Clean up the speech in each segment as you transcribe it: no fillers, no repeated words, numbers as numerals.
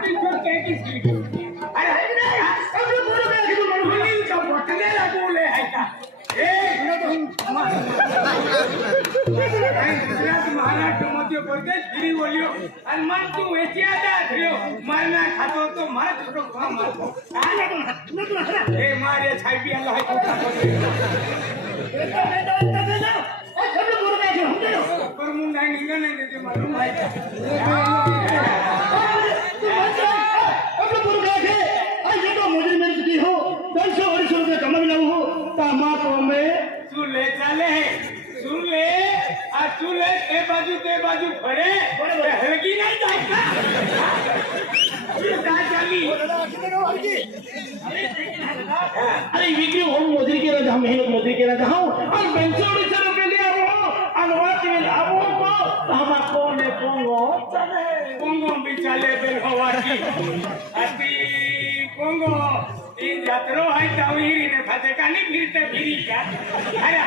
हाती जो केकी अरे है नाही अरे बोल काय की म्हणून का पटलेला बोले आहे का गुजरात महाराष्ट्र मध्ये बोलते गिरी बोलियो आणि मन तू वेची आता ठेव मारना खातो तो मार छोटो काम मारतो हे मारे छापी आला आहे पर मुंडा निघा नाही देते मालूम आहे बाजू फरे हलकी नाही जायचा अरे विक्री हो मजुरी केला जा मेहनत मजुरी केला जा हो और 250 रुपये ले आओ और वाट में आओ को हम कोने पोंगो चले पोंगो भी चले बेल हवा की अति पोंगो इन यात्रो है तावीरी ने खाते का नहीं फिरते फिरी क्या अरे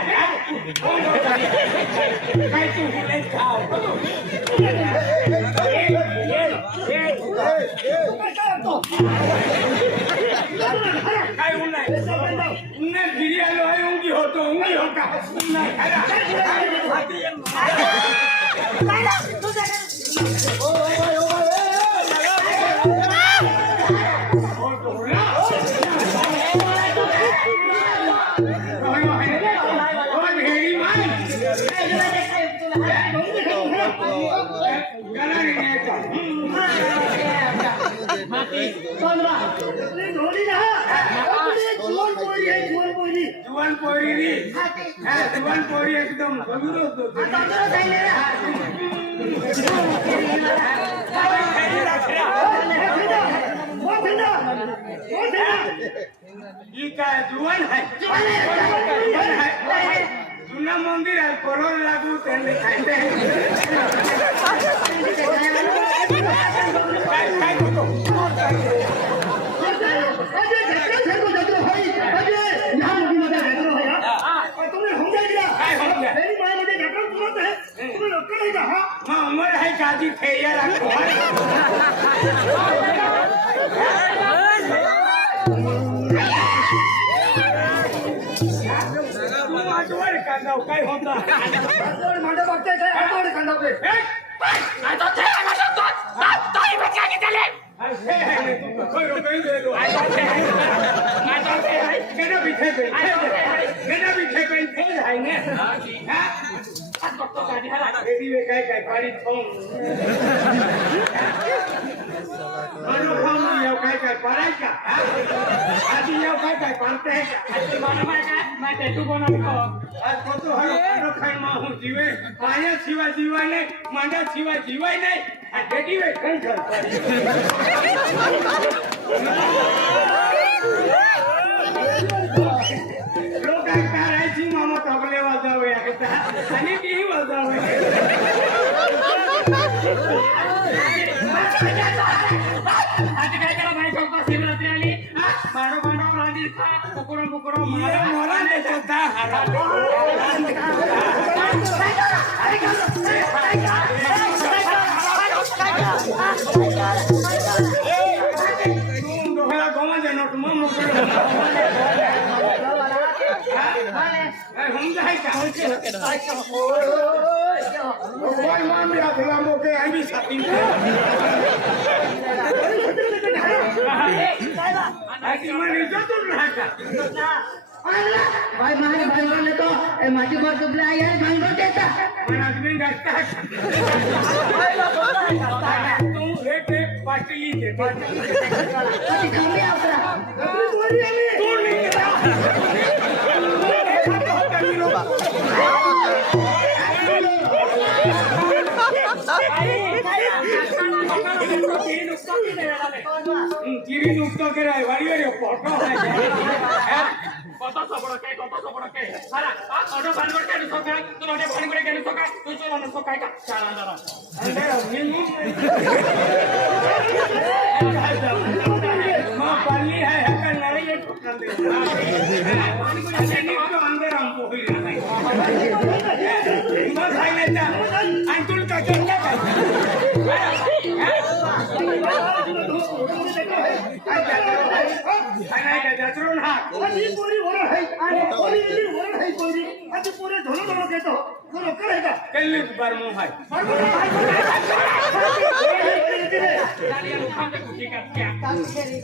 पोंगो काय तू हुले खाओ काय उन्हाय उन्हाय फिरी आलो आहे उंगी होतो उंगी होता उन्हाय जुवान पोरी एकदम तंदुरुस्त होतो ही काय जुवान आहे जुना मंदिर आहे करोड लागू त्यांनी खायचे काय होतो उमर है काजी थे यार काय होता माझ्या बघताय काय काय पाडी काय काय पडायचा आधी येऊ काय काय पडते तू बनवतो आज कोतो खाय माहू जीवे पाया शिवाय जीवाय नाही मांडा शिवाय जीवाय नाही बेटी वे काही लोक काय करायची मामा तबले वाजावे आणि ती वाजावे आज काय करा भाई चौका शिवरात्री आली माडो माडो रांदी पुकुरो पुकुरो मारा मोरा देतो ता डोहरा गोमा देनो तुम मुकुरो हम जाए का ओए मां मेरा थला मोके आई भी साथी भाई मारे भाई बोले तो माटी मार के बुलाया है भाई बोल देता मन आदमी गाता तू एक पाटली दे पाटी खाने आवरा तू नहीं चिरी नुकतो कराय वाडीवर फोटो कत सबडके सारा ऑटो भानगड केनु सकाळ तू नटे भानगड केनु सकाळ तू चोर न सकाळ का चाला जरा अंदर मां पानी है हकल नहीं ये ठोकन दे भानगड केनु तो अंदर हम पोही नाही मग खायला अंतुल का चंदा नाही का जत्रून हाक आणि पोरी वरण आहे आणि पोरी इली वरण आहे पोरी आणि पोरे धोलो धोलो घेतो तो लोकल आहे का केली बरमू हाय बरोबर आहे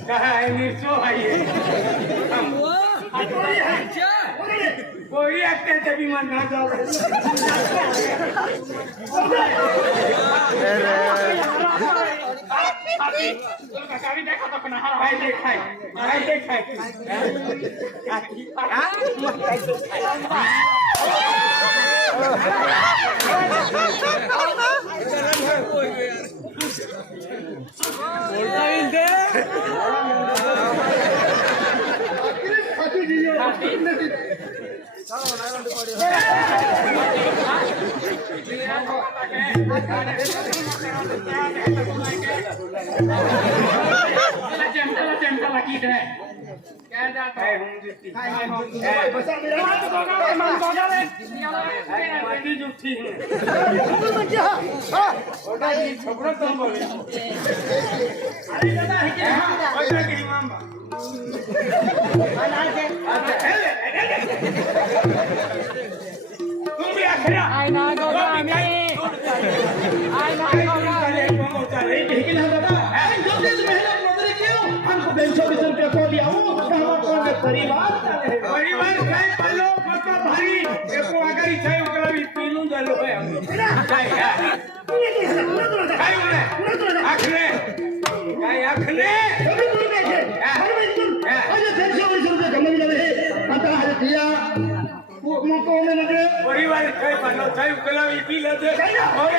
कहा है मिर्चो है ये पोरी आहे पोरी कोई अत्याचार भी मन ना जाओ काय देखाय खाती दियो परिवार काय पालो पक्का भारी एको आगारी छाय उकलावी पीलून झालो होय काय आखने काय आखने परिवार काय पालो छाय उकलावी पीलं दे होय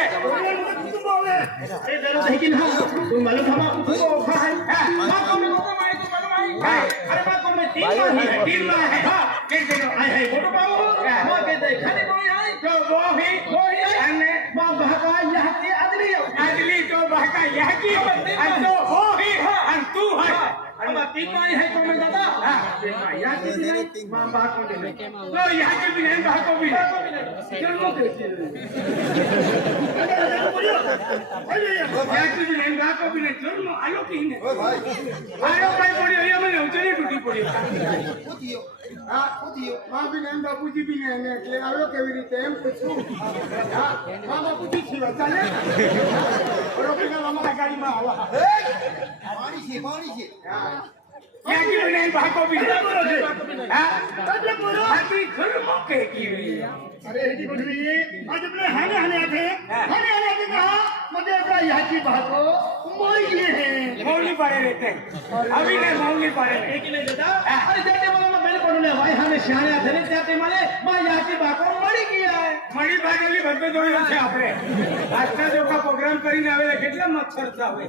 तुम मालूम था कुछ औखा है मां को मैं अरे मां को मैं 3 माह है हां कैसे आए है फोटो पाओ मां कहते खाली कोई है तो वो ही अन्ने मां बहका यहां की आदली तो बहका यह की अन तो हो ही अन तू है अब 3 माह है तो मैं दादा हां यहां की भी नहीं मां बहका को नहीं तो यहाँ के भी नहीं बहको भी जन्मों के याची भी नहीं बहको भी नहीं जन्म आलो की नहीं आलो काय पड़ी है मैंने उचली टूटी पड़ी मां भी नहीं बापूजी भी नहीं ने એટલે આવ્યો કેવી રીતે એમ પૂછું હા માં બાપુજી છીએ ચાલે બરોબર અમારા ગાડીમાં આવા પાણી છે यहाँ की भी नहीं बहको भी नहीं हाँ એટલે બોલો अभी जन्मों के की हुई अरे हेटी गुडवी आज अपने हने आते कहा मुझे अपना यहाँ की बात को मोई ये है मौली पड़े रहते अभी नहीं मौली पड़े एक ही नहीं देता अरे जाते वाला मैं मैंने पढ़ने भाई हमें सियाने थे नहीं जाते माने मैं यहाँ की बाको मड़ी किया है मड़ी बाजली भगवे जोड़ी છે આપણે આજના જો કા પ્રોગ્રામ કરીને આવેલા કેટલા મચ્છર ચાવે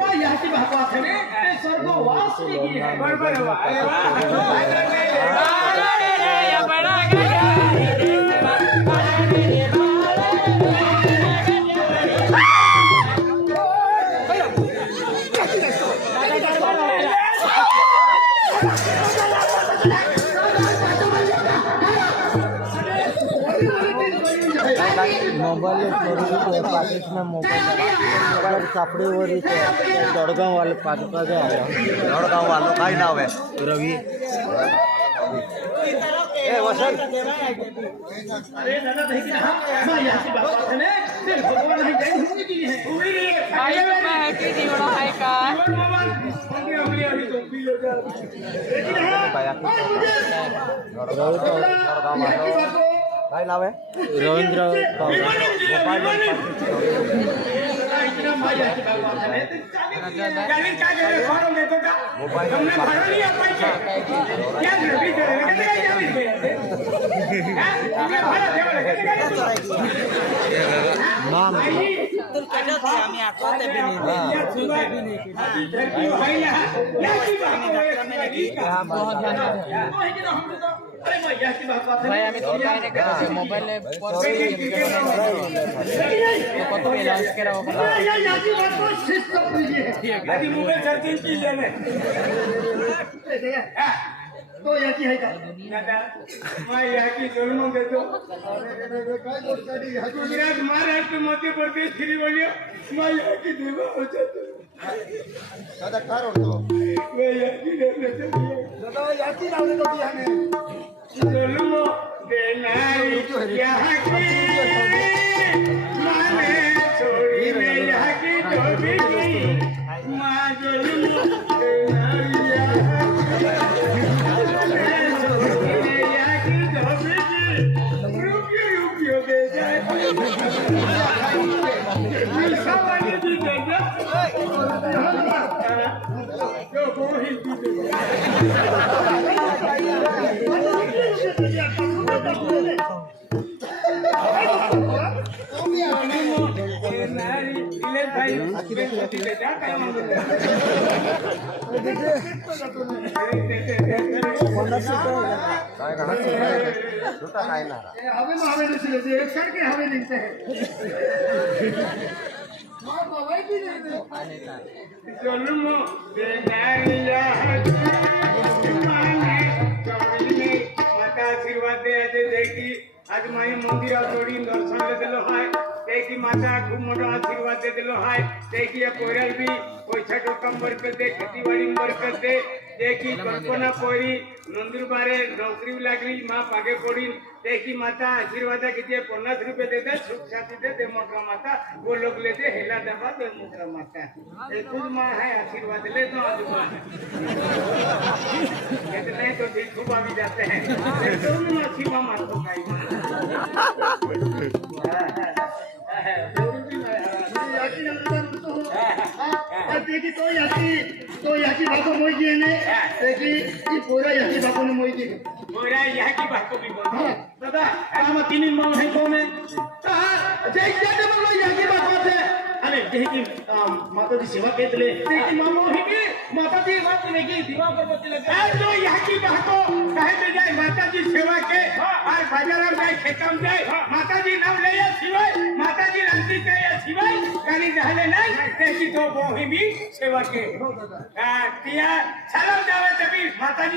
मैं यहाँ की बाको आते ने स्वर्गवास की है बरोबर है अरे मोबाईल पाकिस्तान मोबाईल सापडीवर दडगाव वाले पाकिस्तान दडगाव वालों काय नाव है रवि वसंत अरे दादा नहीं कि मैं यहाँ की बाको आते ने सिर्फ भगवान नहीं जाए घूमने की है आई मैं की जीवण है का जीवन मोबाइल पंगे हमले अभी तो पी लो जा दडगाव वालों काय नाव है रवींद्र इतना मैं यहाँ की बाको आते ने गाली क्या करे फाड़ो देतो का तुमने फाड़ो नहीं अपन के क्या रवि करे कितने का जावी दे हां तुमने फाड़ो देवले कितने का नाम आम्ही आठवते बी नाही अरे मैं यहाँ की बाको आते भाई ने आम्ही तो काय नाही करायचं मोबाईल कतो लॉन्च करा यहाँ की बात को शिस्त कीजिए आदि मोबाइल सर्चिंग की लेने तो यहाँ की है का दादा मैं यहाँ की जन्म देतो काय गोष्ट गुजरात महाराष्ट्र मध्य प्रदेश श्री बोलियो मैं यहाँ की देवा हो जातो दादा काय ओढतो दादा याची लावले होती ह्याने जुल्म देनारी यहाँ की माने छोड़ीने यहाँ की धोबी की माँ जुल्म देनारी यहाँ की माने छोड़ीने यहाँ की धोबी की रुपये दे जाए पैसा वाली भी दे जाए जो वो ही दे काय का छोटा काय ना हवे में हवे निकले थे एक सर के हवे निकलते हैं मां बाबा की नहीं जुल्म देनारी यहाँ की माने छोड़ीने माता आशीर्वाद दे देखी आज माई मंदिर जोड़ी दर्शन दिलो हाय देखी माता खूब मोटा आशीर्वाद दे दिलो हाय देखी पोरल भी पैसा टोकम बरकत दे खेती बाड़ी बरकत दे देखी कल्पना पोरी नंदुरबारे नौकरी लागली माँ पागे पड़ी देखी माता आशीर्वाद किती 50 रुपये देते सुख शांति दे मोटा माता वो लोग लेते हेला दबा दे मोटा माता एक खुद माँ है आशीर्वाद ले दो आज माँ इतने तो ठीक खूब भी जाते हैं तो माँ सीमा माँ तो याची नंतर देखी तो याची बापू मोजी ने देखी ती पोरा याची बापू ने मोजी मोरा यहाँ की बात को भी बोल दादा काम तीन मांग है को में जय जय बोलो याची बात है अरे जय की माता जी सेवा केतले की मामो ही की माता जी बात में की दीवा पर बच्चे लगे जो यहाँ की बात को कहे दे जाए माता जी सेवा के और बाजार में जाए खेतम जाए माता जी नाम ले या सिवाय माता जी रंती के या सिवाय कहीं जाने नहीं देखी तो वो ही भी सेवा के तिया चलो जावे तभी माता जी